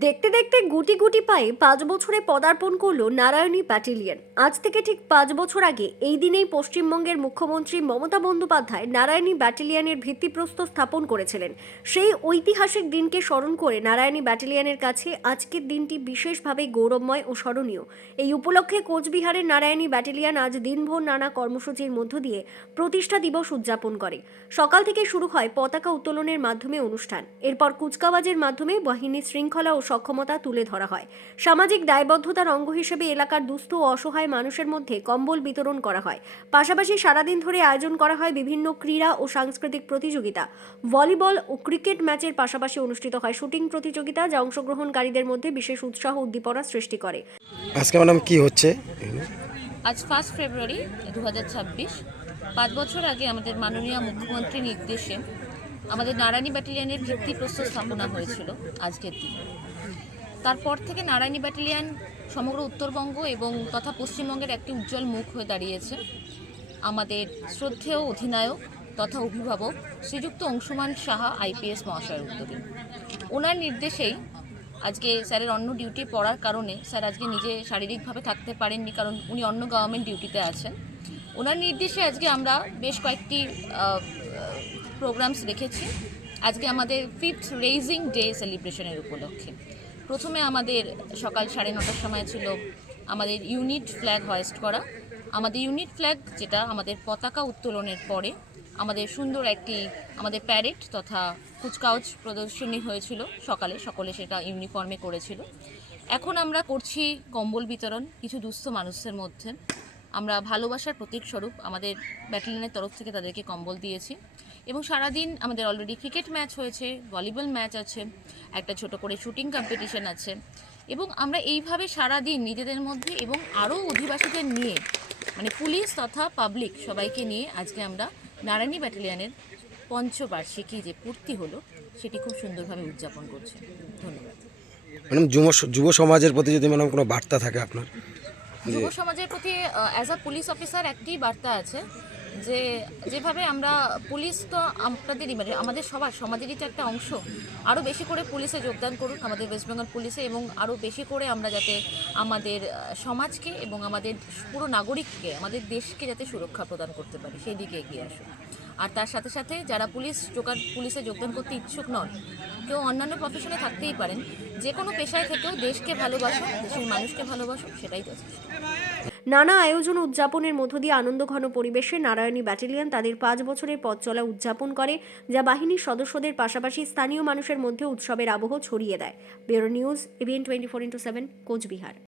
দেখতে দেখতে গুটি গুটি পায়ে পাঁচ বছরে পদার্পণ করল নারায়ণী ব্যাটালিয়ন আজ থেকে ঠিক পাঁচ বছর আগে এই দিনেই পশ্চিমবঙ্গের মুখ্যমন্ত্রী মমতা বন্দ্যোপাধ্যায় নারায়ণী ব্যাটালিয়নের ভিত্তিপ্রস্তর স্থাপন করেছিলেন। সেই ঐতিহাসিক দিনকে স্মরণ করে নারায়ণী ব্যাটালিয়নের কাছে আজকের দিনটি বিশেষভাবে গৌরবময় ও স্মরণীয়। এই উপলক্ষে কোচবিহারের নারায়ণী ব্যাটালিয়ন আজ দিনভর নানা কর্মসূচির মধ্য দিয়ে প্রতিষ্ঠা দিবস উদযাপন করে। সকাল থেকে শুরু হয় পতাকা উত্তোলনের মাধ্যমে অনুষ্ঠান। এরপর কুচকাওয়াজের মাধ্যমে বাহিনীর শৃঙ্খলা ও সক্ষমতা তুলে ধরা হয়। সামাজিক দায়বদ্ধতার অঙ্গ হিসেবে এলাকার দুস্থ ও অসহায় মানুষের মধ্যে কম্বল বিতরণ করা হয়। পাশাপাশি সারাদিন ধরে আয়োজন করা হয় বিভিন্ন ক্রীড়া ও সাংস্কৃতিক প্রতিযোগিতা। ভলিবল ও ক্রিকেট ম্যাচের পাশাপাশি অনুষ্ঠিত হয় শুটিং প্রতিযোগিতা যা অংশগ্রহণকারীদের মধ্যে বিশেষ উৎসাহ উদ্দীপনা সৃষ্টি করে। আজকে ম্যাডাম কি হচ্ছে? আজ ফার্স্ট ফেব্রুয়ারি দু পাঁচ বছর আগে আমাদের মাননীয় মুখ্যমন্ত্রীর নির্দেশে আমাদের নারায়ণী ব্যাটালিয়নের ভিত্তিপ্রস্তর স্থাপনা হয়েছিল আজকের দিন। তারপর থেকে নারায়ণী ব্যাটালিয়ন সমগ্র উত্তরবঙ্গ এবং তথা পশ্চিমবঙ্গের একটি উজ্জ্বল মুখ হয়ে দাঁড়িয়েছে। আমাদের শ্রদ্ধেয় অধিনায়ক তথা অভিভাবক শ্রীযুক্ত অংশুমান সাহা, আইপিএস মহাশয়ের উদ্যোগে। ওনার নির্দেশেই আজকে স্যারের অন্য ডিউটি পড়ার কারণে স্যার আজকে নিজে শারীরিকভাবে থাকতে পারেননি কারণ উনি অন্য গভর্নমেন্ট ডিউটিতে আছেন। ওনার নির্দেশে আজকে আমরা বেশ কয়েকটি প্রোগ্রামস রেখেছি। আজকে আমাদের ফিফথ রেইজিং ডে সেলিব্রেশনের উপলক্ষে। প্রথমে আমাদের সকাল সাড়ে নটার সময় ছিল আমাদের ইউনিট ফ্ল্যাগ হয়েস্ট করা। আমাদের ইউনিট ফ্ল্যাগ যেটা আমাদের পতাকা উত্তোলনের পরে আমাদের সুন্দর একটি আমাদের প্যারেড তথা কুচকাউচ প্রদর্শনী হয়েছিল সকালে, সকলে সেটা ইউনিফর্মে করেছিল। এখন আমরা করছি কম্বল বিতরণ কিছু দুস্থ মানুষের মধ্যে। আমরা ভালোবাসার প্রতীক স্বরূপ আমাদের ব্যাটালিয়নের তরফ থেকে তাদেরকে কম্বল দিয়েছি। এবং সারাদিন আমাদের অলরেডি ক্রিকেট ম্যাচ হয়েছে ভলিবল ম্যাচ আছে একটা ছোট করে শুটিং কম্পিটিশন আছে। এবং আমরা এইভাবে সারাদিন নিজেদের মধ্যে এবং আরও অধিবাসীদের নিয়ে মানে পুলিশ তথা পাবলিক সবাইকে নিয়ে আজকে আমরা নারায়ণী ব্যাটালিয়ানের পঞ্চবার্ষিকী যে পূর্তি হলো সেটি খুব সুন্দরভাবে উদযাপন করছে। ধন্যবাদ। ম্যাডাম যুব যুব সমাজের প্রতি যদি ম্যাডাম কোনো বার্তা থাকে আপনার? যুব সমাজের প্রতি অ্যাজ আ পুলিশ অফিসার একটি বার্তা আছে যে, যেভাবে আমরা পুলিশ তো আপনাদেরই মানে আমাদের সবার, সমাজেরই তো একটা অংশ। আরও বেশি করে পুলিশে যোগদান করুন আমাদের ওয়েস্ট বেঙ্গল পুলিশে এবং আরও বেশি করে আমরা যাতে আমাদের সমাজকে এবং আমাদের পুরো নাগরিককে, আমাদের দেশকে যাতে সুরক্ষা প্রদান করতে পারি। সেই দিকে এগিয়ে আসুন। আর তার সাথে সাথে যারা পুলিশ যোগান পুলিশে যোগদান করতে ইচ্ছুক নন, কেউ অন্যান্য প্রফেশনে থাকতেই পারেন। যে কোনো পেশায় থেকেও দেশকে ভালোবাসুন দেশের মানুষকে ভালোবাসুন সেটাই যথেষ্ট। নানা আয়োজন উদযাপনের মধ্য দিয়ে আনন্দঘন পরিবেশে নারায়ণী ব্যাটালিয়ান তাদের পাঁচ বছরের পথ চলা উদযাপন করে, যা বাহিনীর সদস্যদের পাশাপাশি স্থানীয় মানুষের মধ্যে উৎসবের আবহ ছড়িয়ে দেয়। Bureau news, ABN twenty four into seven, Coochbehar.